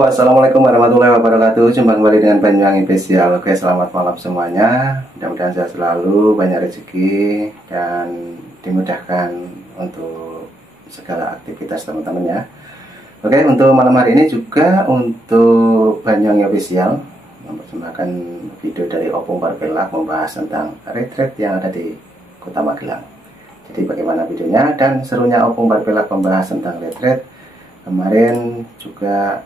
Halo, assalamualaikum warahmatullahi wabarakatuh. Jumpa kembali dengan Banyuwangi Spesial. Oke, selamat malam semuanya. Mudah-mudahan sehat selalu, banyak rezeki dan dimudahkan untuk segala aktivitas teman-teman ya. Oke, untuk malam hari ini juga untuk Banyuwangi Spesial mempersembahkan video dari Opung Parpelak membahas tentang retreat yang ada di Kota Magelang. Jadi bagaimana videonya dan serunya Opung Parpelak membahas tentang retreat. Kemarin juga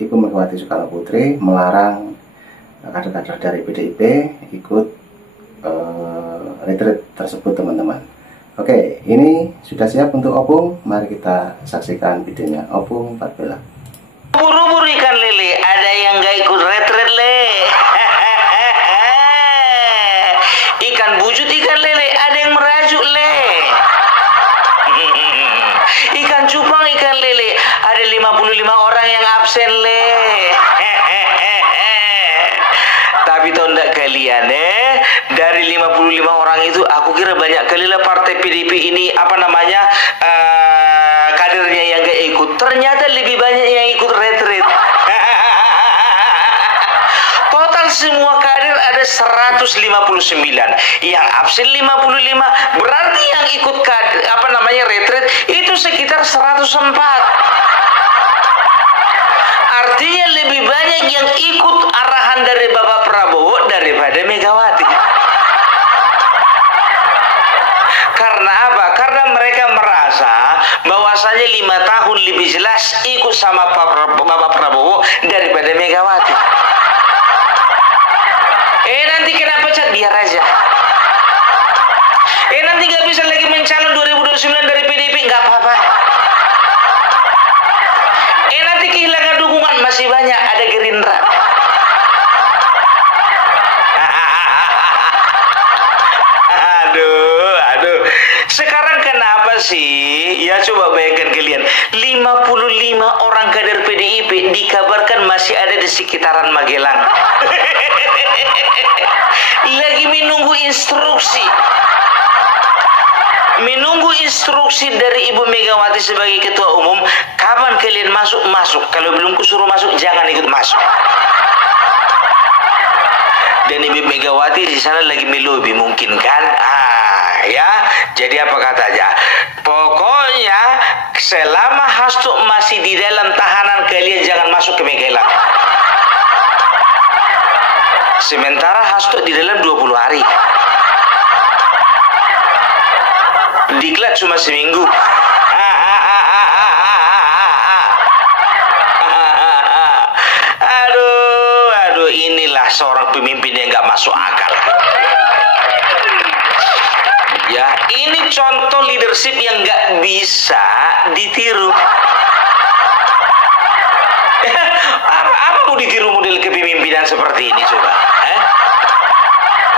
Ibu Megawati Soekarno Putri melarang kader-kader dari PDIP ikut retreat tersebut teman-teman. Oke, ini sudah siap untuk Opung. Mari kita saksikan videonya Opung Parpelak. Buru-buru ikan lele, ada yang gak ikut retreat le. Ikan bujut ikan lele, ada yang merajuk le. Ikan cupang ikan lele, ada 55 orang yang absen le. Tapi tahu enggak kalian dari 55 orang itu aku kira banyak kali lah partai PDIP ini kadernya yang gak ikut. Ternyata lebih banyak yang ikut retreat. Total semua kader ada 159, yang absen 55, berarti yang ikut retreat itu sekitar 104. Artinya lebih banyak yang ikut arahan dari Bapak Prabowo daripada Megawati. Karena apa? Karena mereka merasa bahwasanya 5 tahun lebih jelas ikut sama Bapak Prabowo daripada Megawati. Nanti kena pecat biar aja. Nanti gak bisa lagi mencalon 2029 dari PDIP, nggak apa-apa. Nanti kehilangan dukungan masih banyak, ada Gerindra. Aduh. Sekarang kenapa sih? Ya coba bayangkan kalian, 55 orang kader PDIP dikabarkan masih ada di sekitaran Magelang. Lagi menunggu instruksi dari Ibu Megawati sebagai ketua umum. Kapan kalian masuk? Kalau belum kusuruh masuk, jangan ikut masuk. Dan Ibu Megawati di sana lagi melobi mungkin kan? Ya. Jadi apa katanya? Pokoknya selama Hasto masih di dalam tahanan, kalian jangan masuk ke Magelang. Sementara Hasto di dalam 20 hari. Diklat cuma seminggu. Aduh, inilah seorang pemimpin yang gak masuk akal. Ya, ini contoh leadership yang gak bisa ditiru. Apa mau ditiru model kepemimpinan seperti ini coba?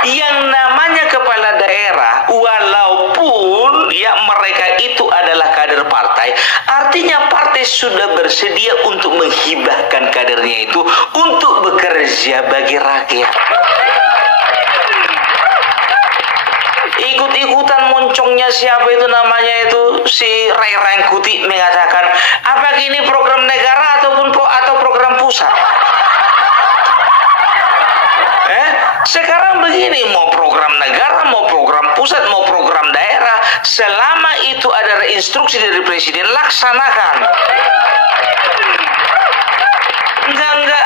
Yang namanya kepala daerah, walaupun ya mereka itu adalah kader partai, artinya partai sudah bersedia untuk menghibahkan kadernya itu untuk bekerja bagi rakyat. Ikut-ikutan moncongnya siapa itu namanya itu si Ray Rangkuti mengatakan, apa ini program negara atau program pusat? Sekarang begini, mau program negara, mau program pusat, mau program daerah, selama itu ada instruksi dari presiden, laksanakan. Enggak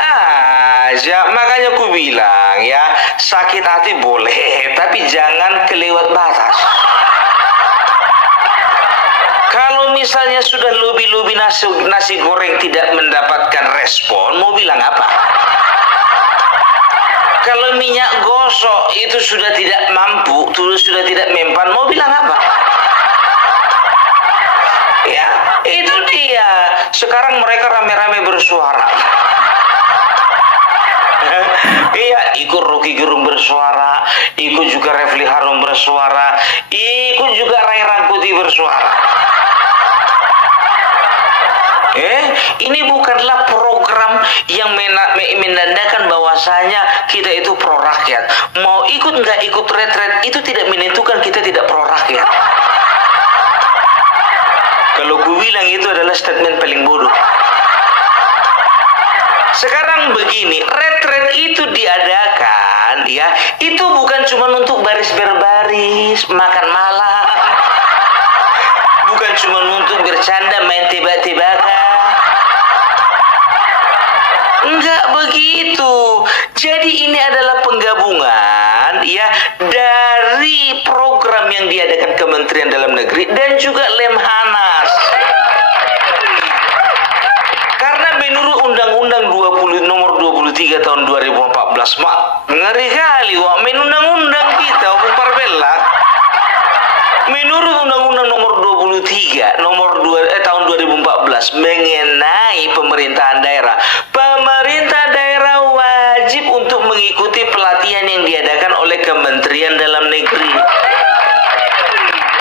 aja. Makanya aku bilang ya, sakit hati boleh, tapi jangan kelewat batas. Kalau misalnya sudah lobi-lobi nasi goreng tidak mendapatkan respon, mau bilang apa? Kalau minyak gosok itu sudah tidak mampu, sudah tidak mempan, mau bilang apa? Ya, itu dia. Sekarang mereka rame-rame bersuara. Iya, ikut Rocky Gerung bersuara, ikut juga Refli Harun bersuara, ikut juga Ray Rangkuti bersuara. Ini bukanlah program yang menandakan bahwasanya kita itu pro rakyat. Mau ikut nggak ikut retret itu tidak menentukan kita tidak pro rakyat. Kalau gue bilang itu adalah statement paling bodoh. Sekarang begini, retret itu diadakan ya, itu bukan cuma untuk baris berbaris, makan malam. Bukan cuma untuk bercanda main tebak-tebakan. Enggak begitu. Jadi ini adalah penggabungan ya dari program yang diadakan Kementerian Dalam Negeri dan juga Lemhanas. Karena menurut Undang-Undang nomor 23 tahun 2014, Mak, ngeri kali wah, undang-undang kita Bung Parvella. Menurut Undang-Undang nomor 23 tahun 2014 mengenai pemerintahan daerah, pemerintah daerah wajib untuk mengikuti pelatihan yang diadakan oleh Kementerian Dalam Negeri.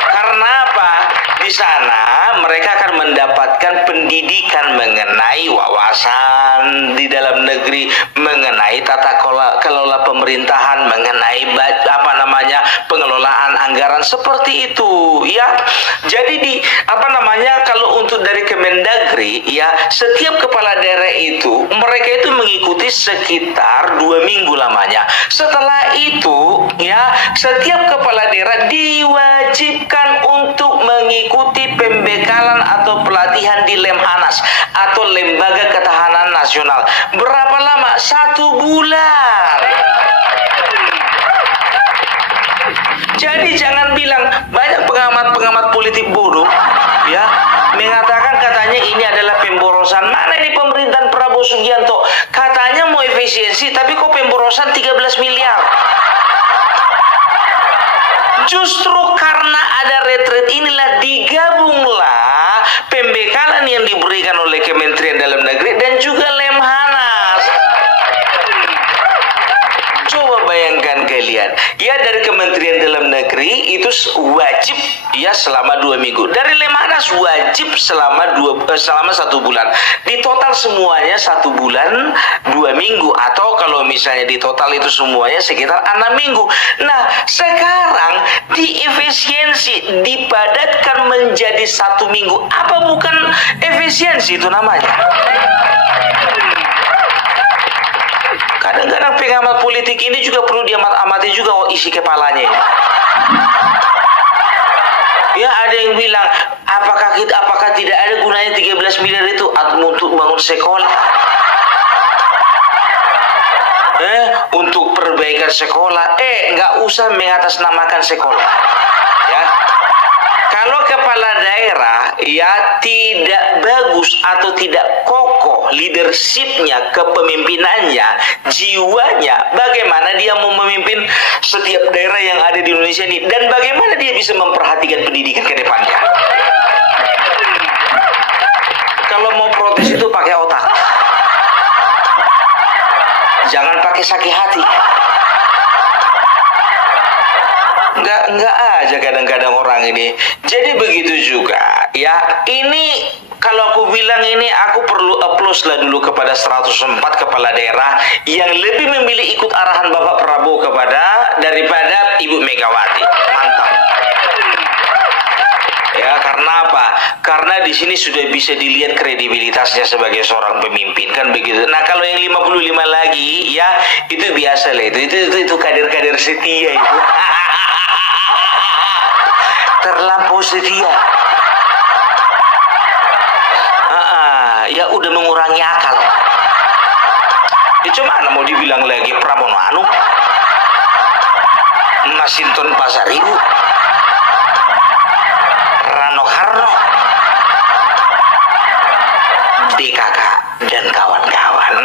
Karena apa? Di sana mereka akan mendapatkan pendidikan mengenai wawasan di dalam negeri, mengenai tata kelola pemerintahan, mengenai pengelolaan anggaran seperti itu ya. Jadi kalau untuk dari Kemendagri ya, setiap kepala daerah itu mereka itu mengikuti sekitar 2 minggu lamanya. Setelah itu ya, setiap kepala daerah diwajibkan untuk mengikuti pembekalan atau pelatihan di Lemhanas atau Lembaga Ketahanan Nasional. Berapa lama? 1 bulan. Jadi jangan bilang, banyak pengamat politik bodoh ya mengatakan katanya ini adalah pemborosan. Mana ini pemerintahan Prabowo Subianto? Katanya mau efisiensi, tapi kok pemborosan 13 miliar. Justru karena ada retret inilah digabunglah pembekalan yang diberikan oleh Kementerian Dalam Negeri dan juga Lemhanas. Coba bayangkan kalian, ya dari Kementerian Dalam Negeri itu wajib ya selama 2 minggu. Dari Lemhanas wajib selama 1 bulan. Di total semuanya 1 bulan 2 minggu, atau kalau misalnya di total itu semuanya sekitar 6 minggu. Nah, sekarang diefisiensi, dipadatkan menjadi 1 minggu. Apa bukan efisiensi itu namanya? Kadang-kadang pengamat politik ini juga perlu diamat-amati juga isi kepalanya ini. Ya, ada yang bilang, apakah tidak ada gunanya 13 miliar itu untuk bangun sekolah? Untuk perbaikan sekolah? Nggak usah mengatasnamakan sekolah. Ya. Kalau kepala daerah ya tidak bagus atau tidak kokoh leadershipnya, kepemimpinannya, jiwanya, bagaimana dia mau memimpin setiap daerah yang ada di Indonesia ini, dan bagaimana dia bisa memperhatikan pendidikan ke depannya? Kalau mau protes itu pakai otak, jangan pakai sakit hati. Enggak aja kadang-kadang orang ini. Jadi begitu juga ya. Ini kalau aku bilang ini, aku perlu applause lah dulu kepada 104 kepala daerah yang lebih memilih ikut arahan Bapak Prabowo daripada Ibu Megawati. Mantap. Ya, karena apa? Karena di sini sudah bisa dilihat kredibilitasnya sebagai seorang pemimpin, kan begitu. Nah, kalau yang 55 lagi ya, itu biasa lah, itu kader-kader setia itu. Terlampau setia. Ya udah mengurangi akal. Itu mana mau dibilang lagi Pramono Anung, Masinton Pasaribu, Rano Karno, DKK dan kawan-kawan.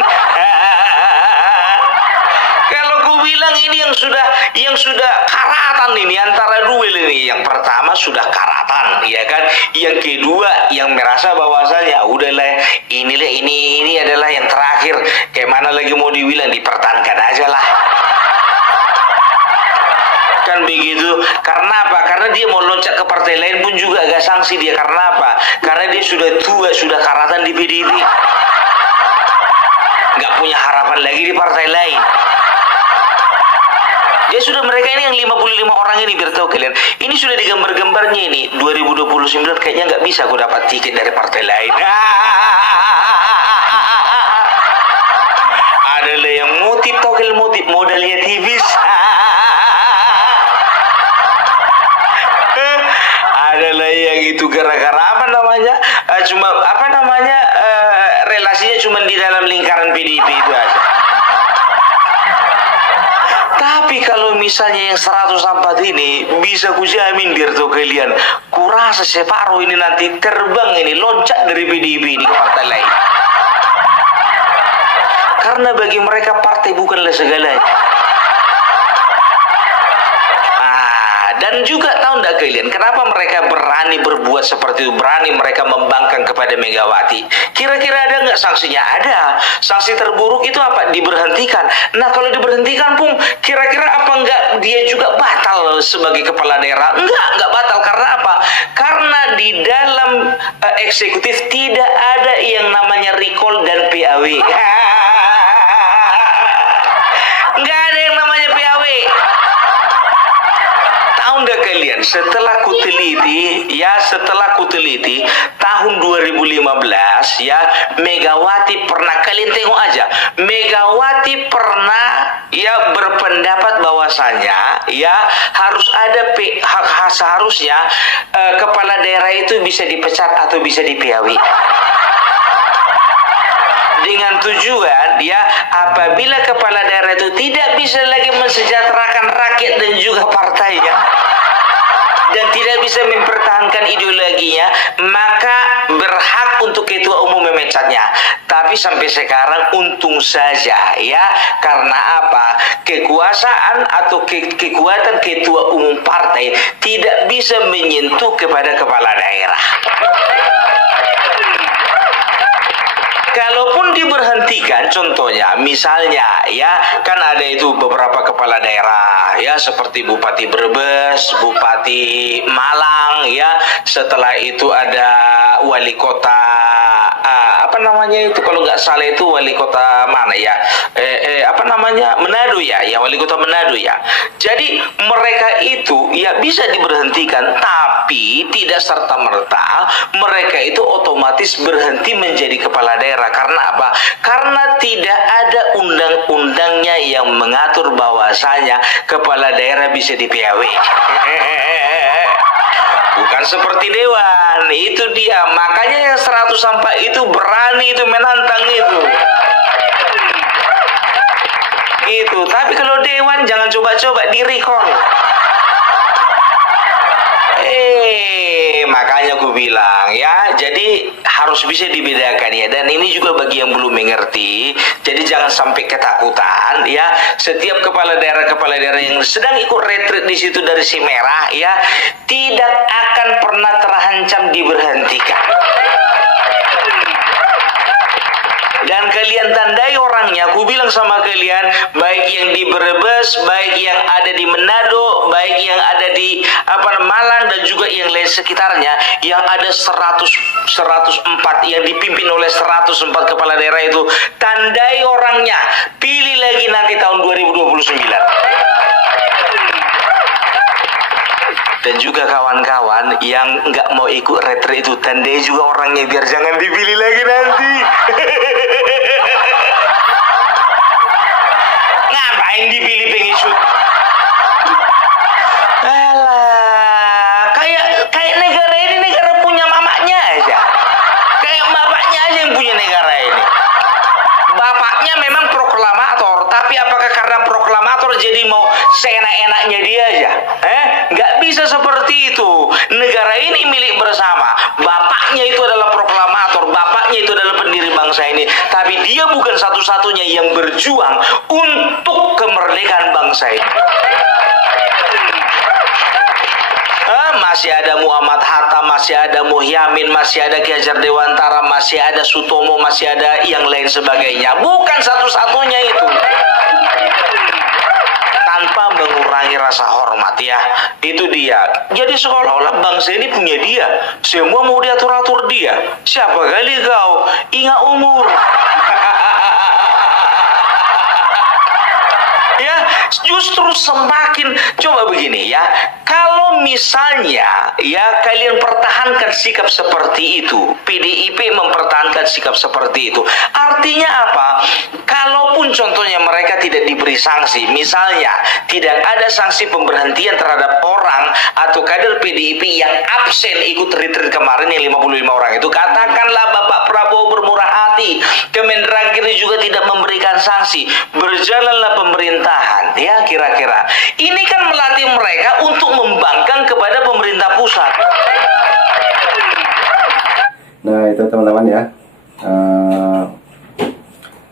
Kalau ku bilang ini yang sudah karatan ini, antara dua ini. Yang pertama sudah karatan, ya kan? Yang kedua yang merasa bahwasanya udahlah, ini adalah yang terakhir. Kayak mana lagi mau dibilang, dipertahankan aja lah. Kan begitu. Karena apa? Karena dia mau loncat ke partai lain pun juga agak sanksi dia. Karena apa? Karena dia sudah tua, sudah karatan di PDIP. Nggak punya harapan lagi di partai lain. Dia sudah, mereka ini yang 55 orang ini, biar tahu kalian, ini sudah digambar-gambarnya ini 2029 kayaknya nggak bisa aku dapat tiket dari partai lain. motif tokel motif modalnya tipis. Adalah yang itu gara-gara apa namanya? Cuma apa namanya? Relasinya cuma di dalam lingkaran PDIP itu aja. Tapi kalau misalnya yang 104 ini bisa kujamin biar tuh kalian, kurasa separuh ini nanti terbang ini loncat dari PDIP ini ke partai lain. Karena bagi mereka partai bukanlah segalanya. Dan juga tahu enggak kalian kenapa mereka berani berbuat seperti itu, berani mereka membangkang kepada Megawati? Kira-kira ada nggak sanksinya? Ada. Sanksi terburuk itu apa? Diberhentikan. Nah kalau diberhentikan pun kira-kira apa enggak dia juga batal sebagai kepala daerah? Enggak batal. Karena apa? Karena di dalam eksekutif tidak ada yang namanya recall dan PAW. Enggak ada yang namanya PAW. Enggak kalian, setelah kuteliti tahun 2015 ya, Megawati pernah, kalian tengok aja, Megawati pernah ya berpendapat bahwasanya ya harus ada seharusnya kepala daerah itu bisa dipecat atau bisa di-PAW. Dengan tujuan ya apabila kepala daerah itu tidak bisa lagi mensejahterakan rakyat dan juga partainya dan tidak bisa mempertahankan ideologinya, maka berhak untuk ketua umum memecatnya. Tapi sampai sekarang untung saja ya, karena apa? Kekuasaan atau kekuatan ketua umum partai tidak bisa menyentuh kepada kepala daerah. Kalaupun diberhentikan, contohnya, misalnya, ya, kan ada itu beberapa kepala daerah, ya, seperti Bupati Brebes, Bupati Malang, ya, setelah itu ada wali kota, apa namanya itu, kalau nggak salah itu wali kota mana ya, apa namanya, Manado ya, wali kota Manado ya. Jadi mereka itu, ya, bisa diberhentikan, tapi tidak serta-merta mereka itu otomatis berhenti menjadi kepala daerah. Karena apa? Karena tidak ada undang-undangnya yang mengatur bahwasanya kepala daerah bisa di-PAW. Bukan seperti dewan. Itu dia. Makanya yang 104 itu berani itu menantang itu. Gitu. Tapi kalau dewan jangan coba-coba di-recall. Makanya aku bilang ya, jadi harus bisa dibedakan ya. Dan ini juga bagi yang belum mengerti, jadi jangan sampai ketakutan ya. Setiap kepala daerah yang sedang ikut retreat di situ dari si merah ya, tidak akan pernah terancam diberhentikan. Dan kalian tandai orangnya, aku bilang sama kalian, baik yang di Brebes, baik yang ada di Manado, baik yang ada di Malang dan juga yang lain sekitarnya, yang ada 104 yang dipimpin oleh 104 kepala daerah itu, tandai orangnya, pilih lagi nanti tahun 2029. Dan juga kawan-kawan yang nggak mau ikut retreat itu, tandai juga orangnya biar jangan dipilih lagi nanti. Ngapain dipilih pengisut? Alah, kayak negara ini negara punya mamaknya aja. Kayak bapaknya aja yang punya negara ini. Bapaknya memang proklamator, tapi apakah karena proklamator jadi mau seenak-enaknya dia aja? Nggak bisa seperti itu. Negara ini milik bersama. Bapaknya itu adalah proklamator, bapaknya itu adalah pendiri bangsa ini. Tapi dia bukan satu-satunya yang berjuang untuk kemerdekaan bangsa ini. Masih ada Muhammad Hatta, masih ada Muhyamin, masih ada Ki Hajar Dewantara, masih ada Sutomo, masih ada yang lain sebagainya. Bukan satu-satunya itu. Tanpa mengurangi rasa hormat ya. Itu dia. Jadi seolah-olah bangsa ini punya dia. Semua mau diatur-atur dia. Siapa kali kau? Ingat umur. Ya, justru semakin, coba begini ya, kalau kalau misalnya ya kalian pertahankan sikap seperti itu, PDIP mempertahankan sikap seperti itu, artinya apa? Kalaupun contohnya mereka tidak diberi sanksi, misalnya tidak ada sanksi pemberhentian terhadap orang atau kader PDIP yang absen ikut retreat kemarin yang 55 orang itu, katakanlah Bapak Prabowo bermurah hati, Kemendagri juga tidak memberikan sanksi, berjalanlah pemerintahan, ya kira-kira. Ini kan melatih mereka untuk membangkang kepada pemerintah pusat. Nah itu teman-teman ya,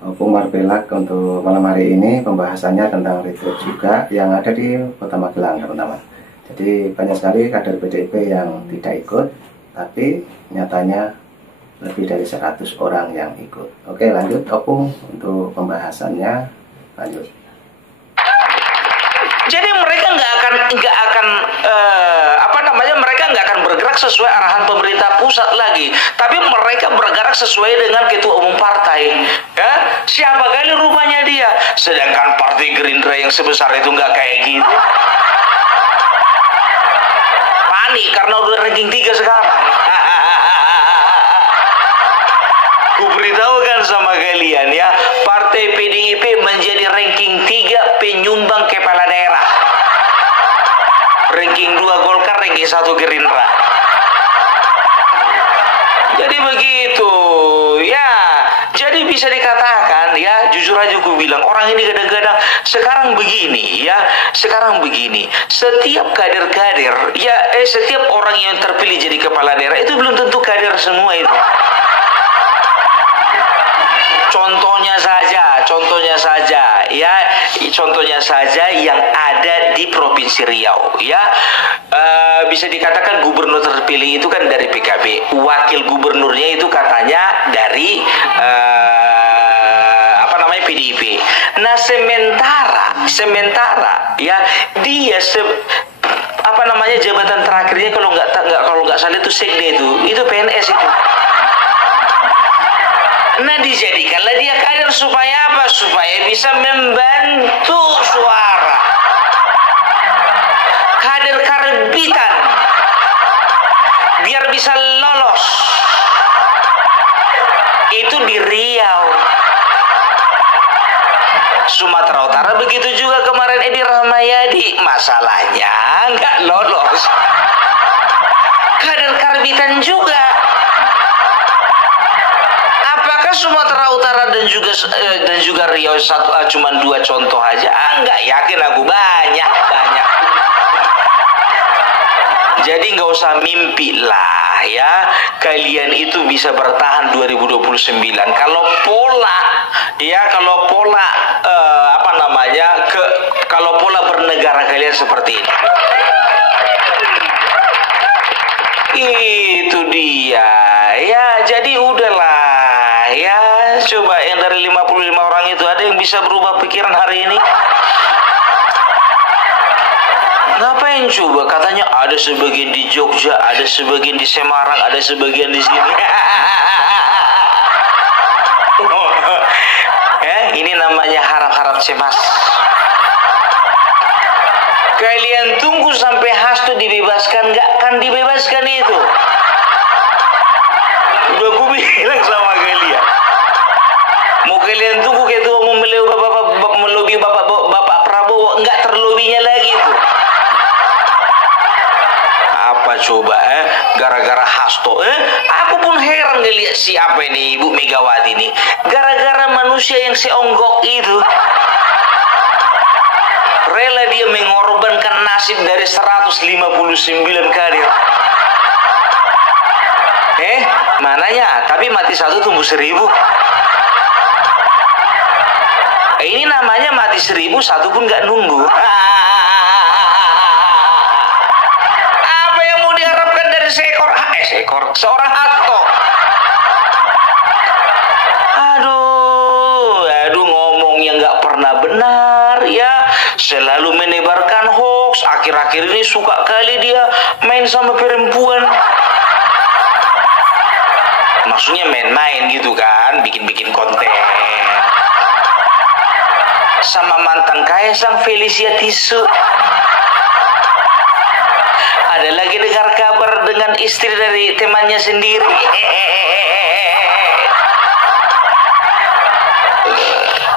Opung Marpelak untuk malam hari ini pembahasannya tentang retreat juga yang ada di Kota Magelang teman-teman. Jadi banyak sekali kader PDIP yang tidak ikut, tapi nyatanya lebih dari 100 orang yang ikut. Oke lanjut Opung untuk pembahasannya, lanjut. Jadi mereka mereka nggak akan bergerak sesuai arahan pemerintah pusat lagi, tapi mereka bergerak sesuai dengan ketua umum partai. Ya, siapa kali rupanya dia, sedangkan partai Gerindra yang sebesar itu nggak kayak gitu. Panik karena udah ranking 3 sekarang. Ku beritahukan sama kalian ya, partai PDIP menjadi ranking 3 penyumbang kepala daerah. Ranking 2 Golkar, ranking 1 Gerindra. Jadi begitu ya. Jadi bisa dikatakan ya, jujur aja aku bilang, orang ini kadang-kadang sekarang begini ya, setiap kader-kader ya, setiap orang yang terpilih jadi kepala daerah itu belum tentu kader semua itu. Contohnya saja yang ada di Provinsi Riau ya, bisa dikatakan gubernur terpilih itu kan dari PKB, wakil gubernurnya itu katanya dari PDIP. Nah sementara ya dia jabatan terakhirnya kalau nggak salah itu sekde itu PNS itu. Nah dijadikanlah dia kader supaya apa? Supaya bisa membantu suara kader karbitan biar bisa lolos. Itu di Riau. Sumatera Utara begitu juga kemarin Edi Rahmayadi, masalahnya nggak lolos. Kader karbitan juga. Sumatera Utara dan juga Riau cuma 2 contoh aja, nggak yakin aku banyak. Jadi nggak usah mimpi lah ya, kalian itu bisa bertahan 2029 kalau pola bernegara kalian seperti ini. Itu dia ya, jadi udahlah ya, coba yang dari 55 orang itu ada yang bisa berubah pikiran hari ini? Ngapain coba? Katanya ada sebagian di Jogja, ada sebagian di Semarang, ada sebagian di sini. Ini namanya harap-harap cemas. Kalian tunggu sampai Hasto dibebaskan, nggak akan dibebaskan itu. Udah gue bilang sama kalian, mau kalian tunggu ketua umum melobi Bapak Prabowo, nggak terlobinya lagi tuh. Apa coba gara-gara Hasto aku pun heran ngeliat siapa ini Ibu Megawati ini, gara-gara manusia yang seonggok itu rela dia mengorbankan nasib dari 159 kader. Mananya? Tapi mati 1 tumbuh 1000. Ini namanya mati 1000, 1 pun nggak nunggu. Apa yang mau diharapkan dari seorang Hasto? Aduh, ngomongnya nggak pernah benar ya, selalu menebarkan hoax. Akhir-akhir ini suka kali dia main sama perempuan. Maksudnya main-main gitu kan, bikin-bikin konten. Sama mantan Kaisang Felicia Tisu. ada lagi dengar kabar dengan istri dari temannya sendiri.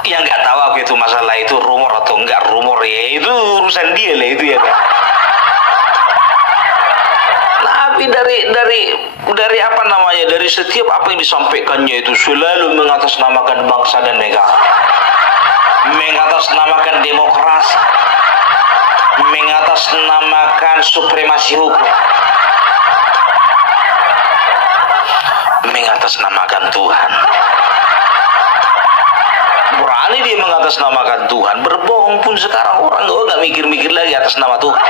Yang nggak tahu aku itu masalah itu rumor atau enggak rumor, ya itu urusan dia lah itu ya kan. Tapi dari apa namanya, dari setiap apa yang disampaikannya itu selalu mengatasnamakan bangsa dan negara, mengatasnamakan demokrasi, mengatasnamakan supremasi hukum, mengatasnamakan Tuhan. Berani dia mengatasnamakan Tuhan. Berbohong pun sekarang orang nggak mikir-mikir lagi atas nama Tuhan.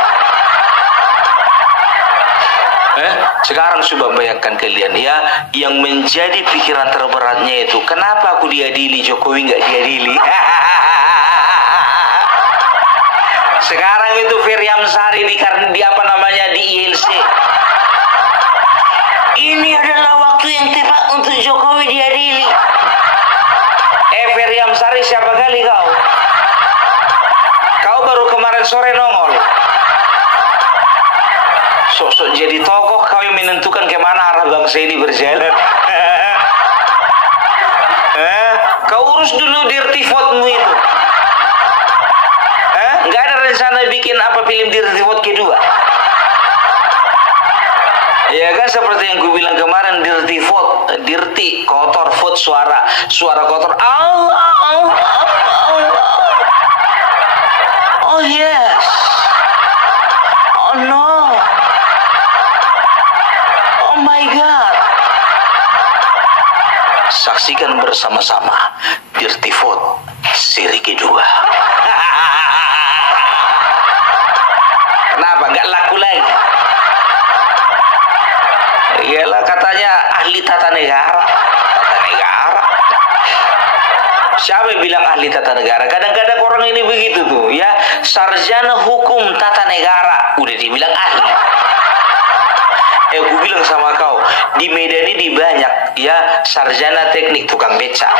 Sekarang coba bayangkan kalian ya, yang menjadi pikiran terberatnya itu, kenapa aku diadili, Jokowi nggak diadili? Sekarang itu Ferry Amsari di apa namanya, di ILC. Ini adalah waktu yang tepat untuk Jokowi diadili. Ferry Amsari siapa kali kau? Kau baru kemarin sore nongol. Sok-sok jadi tokoh, kau yang menentukan kemana arah bangsa ini berjalan. Kau urus dulu dirty vote-mu itu. Nggak ada rencana bikin apa film dirty vote kedua? Ya kan, seperti yang gue bilang kemarin, dirty vote, dirty, kotor, vote, suara kotor. Oh yes. Oh no. Oh my God. Saksikan bersama-sama dirty vote seri kedua. Kenapa nggak laku lagi? Iyalah, katanya ahli tata negara. Tata negara. Siapa yang bilang ahli tata negara? Kadang-kadang orang ini begitu tuh ya, sarjana hukum tata negara udah dibilang ahli. Aku bilang sama kau, di Medan ini banyak ya sarjana teknik tukang beca.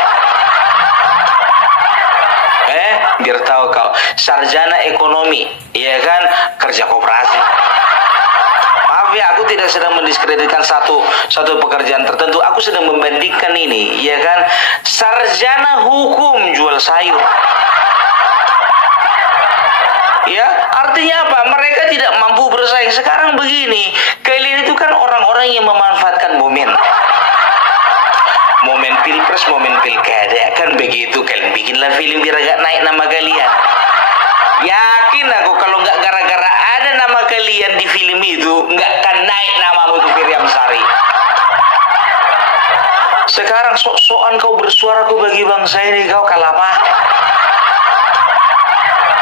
Biar tahu kau, sarjana ekonomi, ya kan, kerja koperasi. Maaf ya, aku tidak sedang mendiskreditkan satu pekerjaan tertentu. Aku sedang membandingkan ini, ya kan. Sarjana hukum jual sayur. Ya, artinya apa? Mereka tidak mampu bersaing. Sekarang begini, kalian itu kan orang-orang yang memanfaatkan momen pilpres, momen pilkada, kan begitu. Kalian bikinlah film biar agak naik nama kalian. Yakin aku kalau nggak gara-gara ada nama kalian di film itu, nggak akan naik namamu tuh Ferry Amsari. Sekarang sok-sokan kau bersuara kau bagi bangsa ini, kau kalah apa?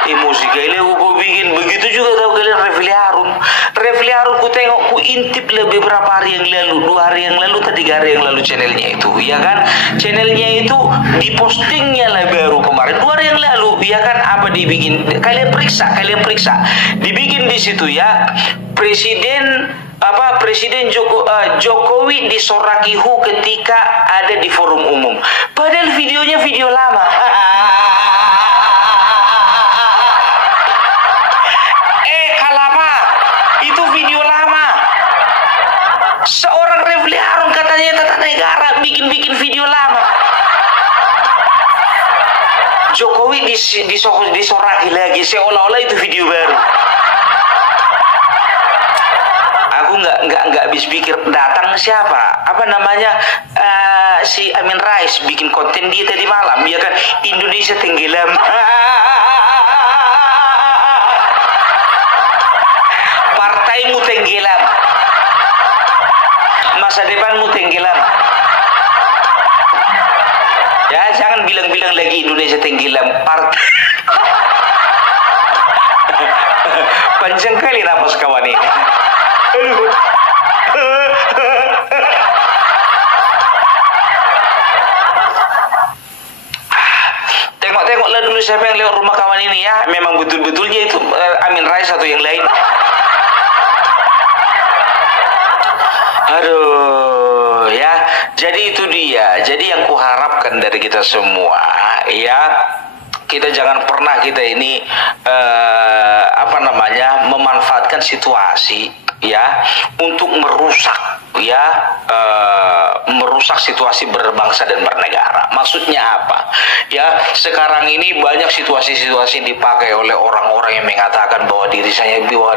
Emosi kalian aku bikin begitu juga tahu kalian. Refli Harun ku tengok, ku intip lah beberapa hari yang lalu, 2 hari yang lalu atau 3 hari yang lalu channelnya itu, ya kan. Channelnya itu dipostingnya lah baru kemarin 2 hari yang lalu, ya kan. Apa dibikin? Kalian periksa. Dibikin di situ ya, Presiden Jokowi disorakihu ketika ada di forum umum. Padahal videonya video lama. Itu video lama. Seorang Refli Harun katanya tata negara bikin video lama. Jokowi disoraki lagi seolah-olah itu video baru. Aku nggak habis pikir, datang siapa? Apa namanya, si Amin Rais bikin konten dia tadi malam, ya kan, Indonesia tenggelam. Partaimu tenggelam, masa depanmu tenggelam. Ya, jangan bilang-bilang lagi Indonesia tenggelam. Panjang kali napas kawan ini. Tengoklah dulu siapa yang lewat rumah kawan ini ya. Memang betul-betulnya itu Amin Rais atau yang lain. Aduh ya, jadi itu dia. Jadi yang kuharapkan dari kita semua ya, kita jangan pernah kita ini memanfaatkan situasi ya untuk merusak situasi berbangsa dan bernegara. Maksudnya apa? Ya, sekarang ini banyak situasi-situasi yang dipakai oleh orang-orang yang mengatakan bahwa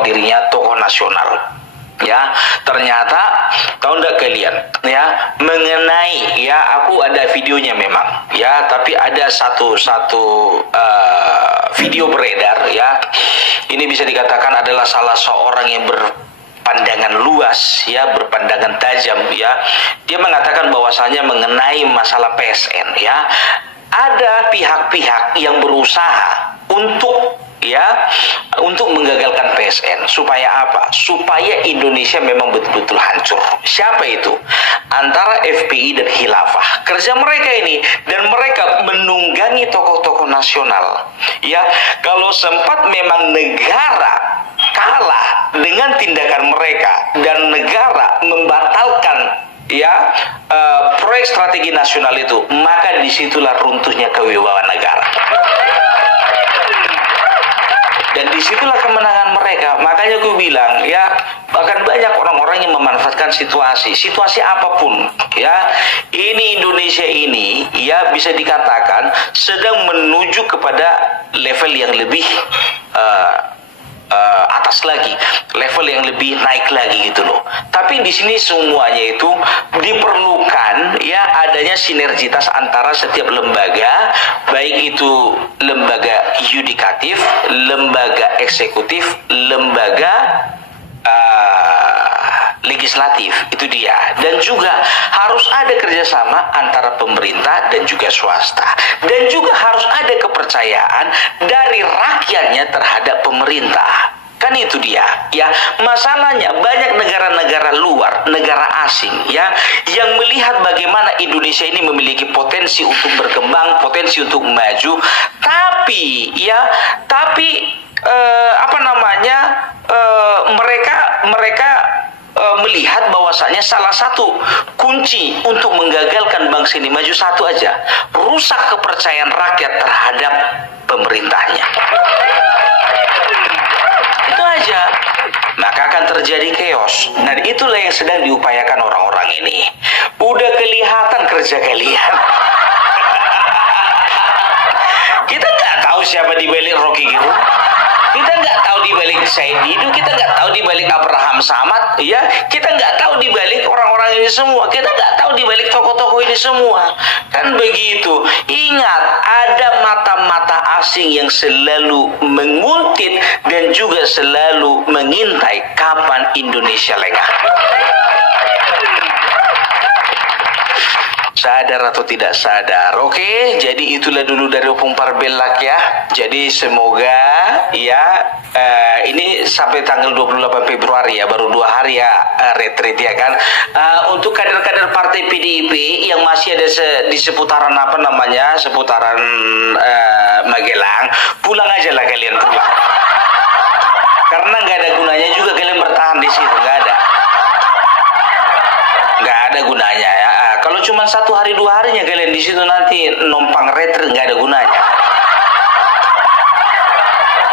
dirinya tokoh nasional. Ya, ternyata tahu nggak kalian ya mengenai aku ada videonya memang ya, tapi ada satu video beredar ya, ini bisa dikatakan adalah salah seorang yang berpandangan luas ya, berpandangan tajam ya. Dia mengatakan bahwasanya mengenai masalah PSN ya, ada pihak-pihak yang berusaha untuk menggagalkan PSN. Supaya apa? Supaya Indonesia memang betul-betul hancur. Siapa itu? Antara FPI dan Khilafah. Kerja mereka ini, dan mereka menunggangi tokoh-tokoh nasional. Ya, kalau sempat memang negara kalah dengan tindakan mereka dan negara membatalkan proyek strategi nasional itu, maka disitulah runtuhnya kewibawaan negara. Dan disitulah kemenangan mereka. Makanya gue bilang ya, bahkan banyak orang-orang yang memanfaatkan situasi apapun ya. Ini Indonesia ini ya bisa dikatakan sedang menuju kepada level yang lebih atas lagi, level yang lebih naik lagi gitu loh. Tapi di sini semuanya itu diperlukan ya adanya sinergitas antara setiap lembaga, baik itu lembaga yudikatif, lembaga eksekutif, lembaga legislatif, itu dia. Dan juga harus ada kerjasama antara pemerintah dan juga swasta, dan juga harus ada kepercayaan dari rakyatnya terhadap pemerintah. Kan itu dia ya. Masalahnya banyak negara-negara luar, negara asing ya, yang melihat bagaimana Indonesia ini memiliki potensi untuk berkembang, potensi untuk maju, tapi mereka melihat bahwasanya salah satu kunci untuk menggagalkan bangsa ini maju satu aja, rusak kepercayaan rakyat terhadap pemerintahnya. Itu aja, maka akan terjadi chaos. Dan itulah yang sedang diupayakan orang-orang ini. Udah kelihatan kerja kalian. Kita nggak tahu siapa di balik Rocky Gerung. Kita nggak tahu di balik Said Didu, kita nggak tahu di balik Abraham Samad, ya. Kita nggak tahu di balik orang-orang ini semua. Kita nggak tahu di balik tokoh-tokoh ini semua. Kan begitu. Ingat, ada mata-mata asing yang selalu menguntit dan juga selalu mengintai kapan Indonesia lengah. Sadar atau tidak sadar. Oke, jadi itulah dulu dari Opung Parbelak ya. Jadi semoga ya ini sampai tanggal 28 Februari ya, baru 2 hari ya retreat ya kan. Untuk kader-kader partai PDIP yang masih ada di seputaran seputaran Magelang, pulang aja lah kalian, pulang. Karena nggak ada gunanya juga kalian bertahan di situ, nggak ada gunanya ya. Kalau cuma 1 hari 2 harinya kalian di situ nanti numpang retreat, nggak ada gunanya.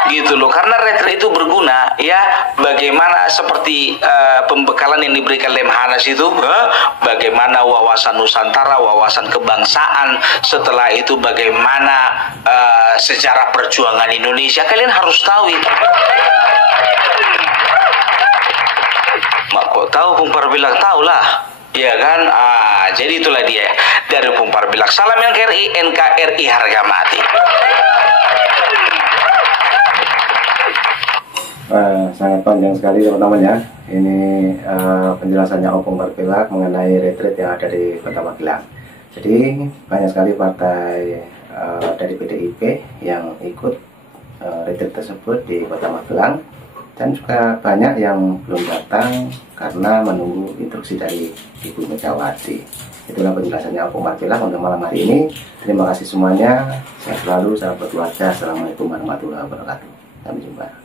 Gitu loh, karena retreat itu berguna ya. Bagaimana seperti pembekalan yang diberikan Lemhanas itu, bagaimana wawasan Nusantara, wawasan kebangsaan, setelah itu bagaimana sejarah perjuangan Indonesia, kalian harus tahu itu. Mak kok tahu Opung Parbelak, tahu lah. Ya kan, jadi itulah dia dari Opung Parbelak. Salam NKRI, NKRI harga mati. Sangat panjang sekali teman-teman ya. Ini penjelasannya Opung Parbelak mengenai retreat yang ada di Kota Magelang. Jadi banyak sekali partai dari PDIP yang ikut retreat tersebut di Kota Magelang, dan juga banyak yang belum datang karena menunggu instruksi dari Ibu Megawati. Itulah penjelasannya Opung Parbelak untuk malam hari ini. Terima kasih semuanya. Sehat selalu, salam berkeluarga. Assalamualaikum warahmatullahi wabarakatuh. Sampai jumpa.